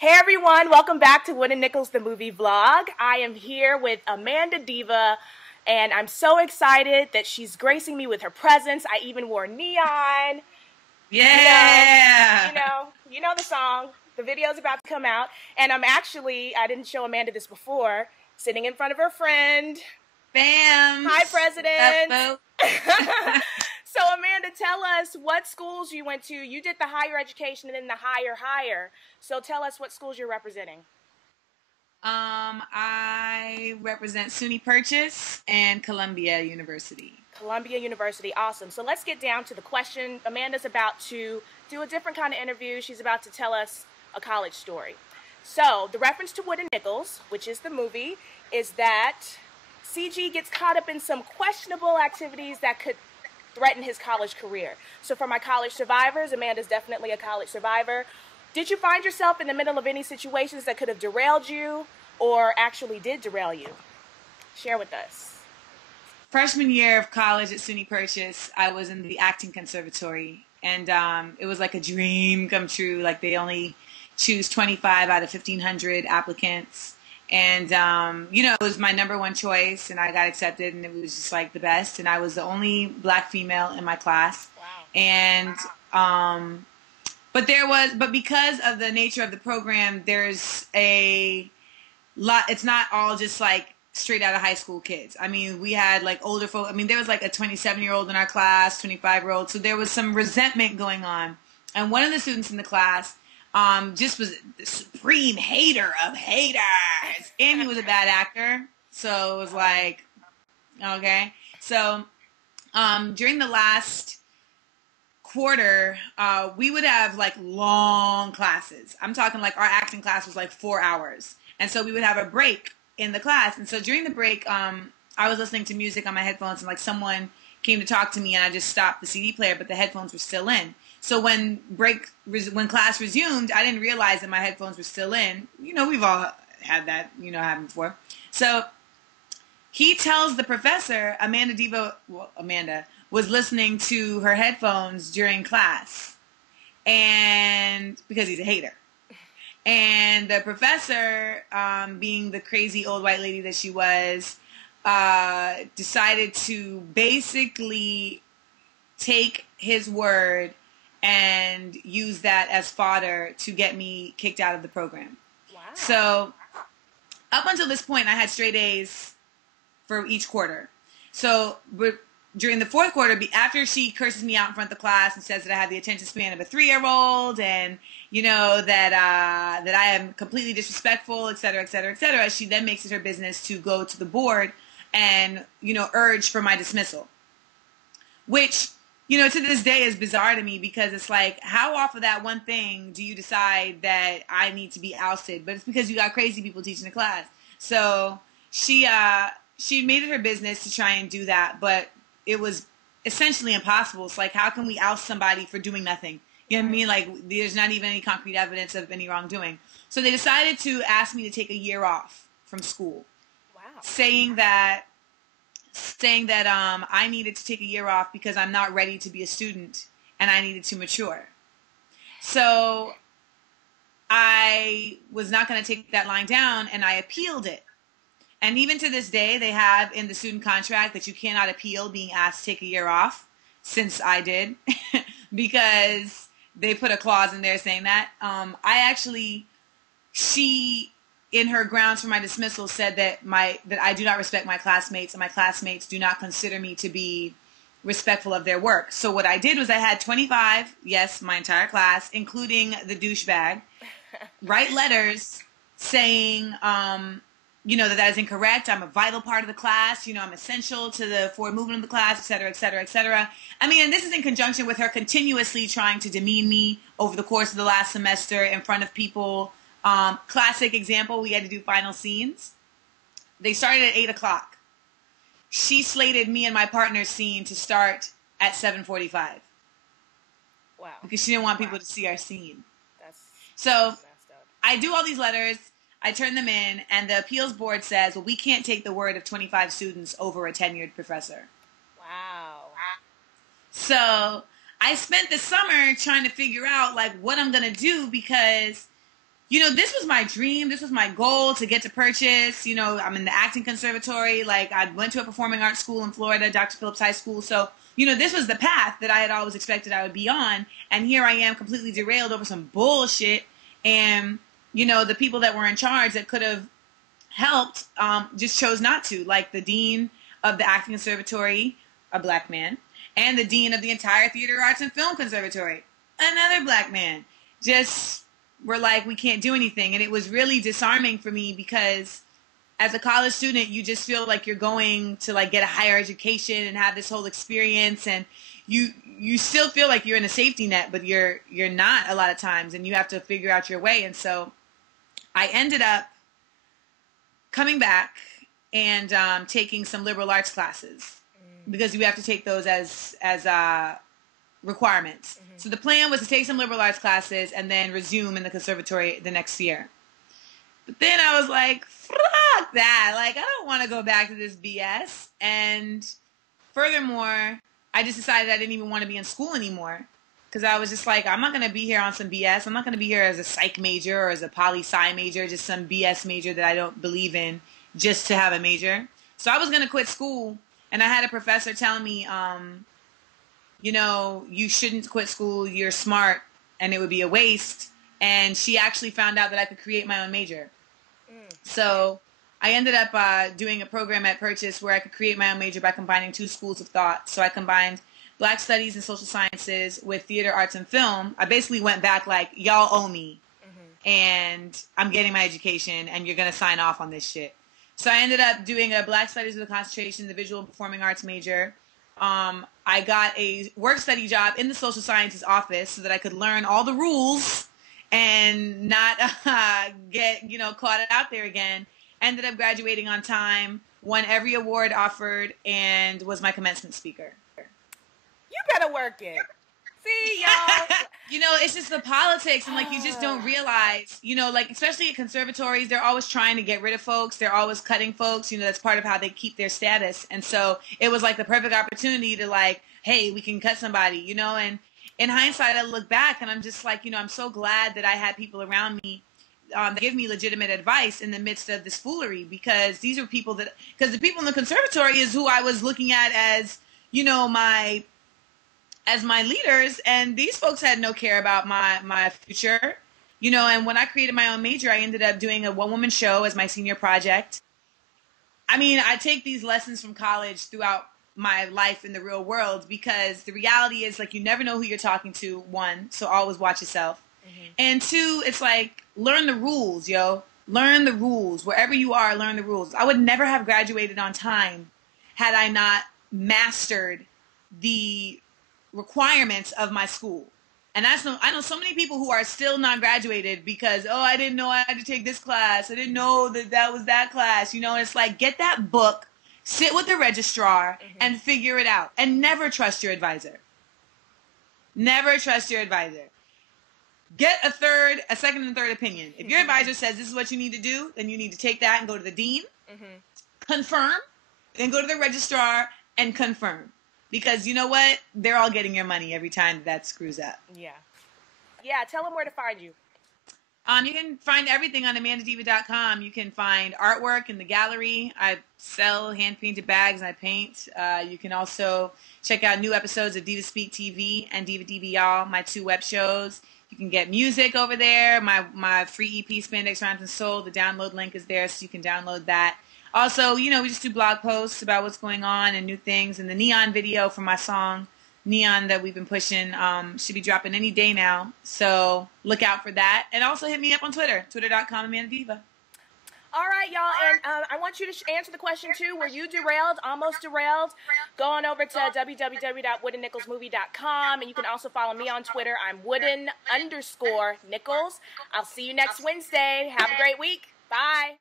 Hey everyone, welcome back to Wood and Nichols the Movie Vlog. I am here with Amanda Diva, and I'm so excited that she's gracing me with her presence. I even wore neon. Yeah! You know the song. The video's about to come out, and I didn't show Amanda this before, sitting in front of her friend. Bam! Hi, President! Up, So, Amanda, tell us what schools you went to. You did the higher education and then the higher. So tell us what schools you're representing. I represent SUNY Purchase and Columbia University. Columbia University, awesome. So let's get down to the question. Amanda's about to do a different kind of interview. She's about to tell us a college story. So the reference to Wood and Nichols, which is the movie, is that CG gets caught up in some questionable activities that could threaten his college career. So for my college survivors, Amanda's definitely a college survivor. Did you find yourself in the middle of any situations that could have derailed you or actually did derail you? Share with us. Freshman year of college at SUNY Purchase, I was in the acting conservatory, and it was like a dream come true. Like they only choose 25 out of 1,500 applicants. And, it was my number one choice, and I got accepted, and it was just, like, the best. And I was the only black female in my class. Wow. And, but because of the nature of the program, there's a lot, it's not all just, like, straight out of high school kids. I mean, we had, like, older folks. I mean, there was, like, a 27-year-old in our class, 25-year-old. So there was some resentment going on. And one of the students in the class just was the supreme hater of haters. And he was a bad actor. So it was like, okay. So during the last quarter, we would have like long classes. I'm talking like our acting class was like 4 hours. And so we would have a break in the class. And so during the break, I was listening to music on my headphones, and like someone came to talk to me, and I just stopped the CD player, but the headphones were still in. So when class resumed, I didn't realize that my headphones were still in. You know, we've all had that, happen before. So he tells the professor, Amanda was listening to her headphones during class, and because he's a hater. And the professor, being the crazy old white lady that she was, decided to basically take his word and use that as fodder to get me kicked out of the program. Wow. So up until this point, I had straight A's for each quarter. So during the fourth quarter, after she curses me out in front of the class and says that I have the attention span of a 3-year-old, and that I am completely disrespectful, et cetera, et cetera, et cetera, she then makes it her business to go to the board and urge for my dismissal, which to this day is bizarre to me, because it's like, how off of that one thing do you decide that I need to be ousted? But it's because you got crazy people teaching the class. So she made it her business to try and do that, but it was essentially impossible. It's like, how can we oust somebody for doing nothing? You know what I mean? Like, there's not even any concrete evidence of any wrongdoing. So they decided to ask me to take a year off from school. Wow. Saying that I needed to take a year off because I'm not ready to be a student and I needed to mature. So I was not going to take that line down, and I appealed it. And even to this day, they have in the student contract that you cannot appeal being asked to take a year off, since I did, because they put a clause in there saying that. She, in her grounds for my dismissal, said that I do not respect my classmates, and my classmates do not consider me to be respectful of their work. So what I did was I had 25, yes, my entire class, including the douchebag, write letters saying, that is incorrect. I'm a vital part of the class. I'm essential to the forward movement of the class, et cetera, et cetera, et cetera. I mean, and this is in conjunction with her continuously trying to demean me over the course of the last semester in front of people. Classic example, we had to do final scenes. They started at 8 o'clock. She slated me and my partner's scene to start at 7:45. Wow. Because she didn't want people to see our scene. So messed up. I do all these letters. I turn them in, and the appeals board says, well, we can't take the word of 25 students over a tenured professor. Wow. So I spent the summer trying to figure out, like, what I'm going to do, because you know, this was my dream. This was my goal to get to Purchase. You know, I'm in the acting conservatory. Like, I went to a performing arts school in Florida, Dr. Phillips High School. So, you know, this was the path that I had always expected I would be on. And here I am completely derailed over some bullshit. And, you know, the people that were in charge that could have helped just chose not to. Like the dean of the acting conservatory, a black man, and the dean of the entire theater arts and film conservatory, another black man. Just were like, we can't do anything. And it was really disarming for me because as a college student, you just feel like you're going to like get a higher education and have this whole experience, and you still feel like you're in a safety net, but you're not a lot of times, and you have to figure out your way. And so I ended up coming back and taking some liberal arts classes because you have to take those as requirements. Mm-hmm. So the plan was to take some liberal arts classes and then resume in the conservatory the next year. But then I was like, fuck that. Like, I don't want to go back to this BS. And furthermore, I just decided I didn't even want to be in school anymore. Because I was just like, I'm not going to be here on some BS. I'm not going to be here as a psych major or as a poli-sci major, just some BS major that I don't believe in just to have a major. So I was going to quit school. And I had a professor tell me, you know, you shouldn't quit school. You're smart and it would be a waste. And she actually found out that I could create my own major. So I ended up doing a program at Purchase where I could create my own major by combining two schools of thought. So I combined Black Studies and Social Sciences with Theater, Arts, and Film. I basically went back like, y'all owe me. And I'm getting my education and you're going to sign off on this shit. So I ended up doing a Black Studies with a concentration in the Visual and Performing Arts major. I got a work study job in the Social Sciences office so that I could learn all the rules and not get, you know, caught out there again. Ended up graduating on time, won every award offered, and was my commencement speaker. You better work it. See, y'all. You know, it's just the politics, and like you just don't realize, you know, like especially at conservatories, they're always trying to get rid of folks. They're always cutting folks. You know, that's part of how they keep their status. And so it was like the perfect opportunity to like, hey, we can cut somebody, you know. And in hindsight, I look back and I'm just like, you know, I'm so glad that I had people around me that give me legitimate advice in the midst of this foolery, because these are people that, because the people in the conservatory is who I was looking at as, you know, as my leaders, and these folks had no care about my future, you know. And when I created my own major, I ended up doing a one-woman show as my senior project. I mean, I take these lessons from college throughout my life in the real world, because the reality is, like, you never know who you're talking to, one, so always watch yourself. And two, it's like, learn the rules, yo. Learn the rules. Wherever you are, learn the rules. I would never have graduated on time had I not mastered the requirements of my school. And I know so many people who are still not graduated because, oh, I didn't know I had to take this class. I didn't know that was that class. You know, and it's like, get that book, sit with the registrar, and figure it out. And never trust your advisor. Never trust your advisor. Get a second and third opinion. If your advisor says this is what you need to do, then you need to take that and go to the dean, confirm, then go to the registrar and confirm. Because you know what? They're all getting your money every time that screws up. Yeah. Yeah, tell them where to find you. You can find everything on amandadiva.com. You can find artwork in the gallery. I sell hand-painted bags and I paint. You can also check out new episodes of Diva Speak TV and Diva DB Y'all, my 2 web shows. You can get music over there. My free EP, Spandex Rhymes and Soul. The download link is there, so you can download that. Also, you know, we just do blog posts about what's going on and new things. And the Neon video for my song, Neon, that we've been pushing, should be dropping any day now. So look out for that. And also hit me up on Twitter, twitter.com/AmandaDiva. All right, y'all, and I want you to answer the question, too. Were you derailed, almost derailed? Go on over to www.woodennickelsmovie.com, and you can also follow me on Twitter. I'm Wooden_Nickels. I'll see you next Wednesday. Have a great week. Bye.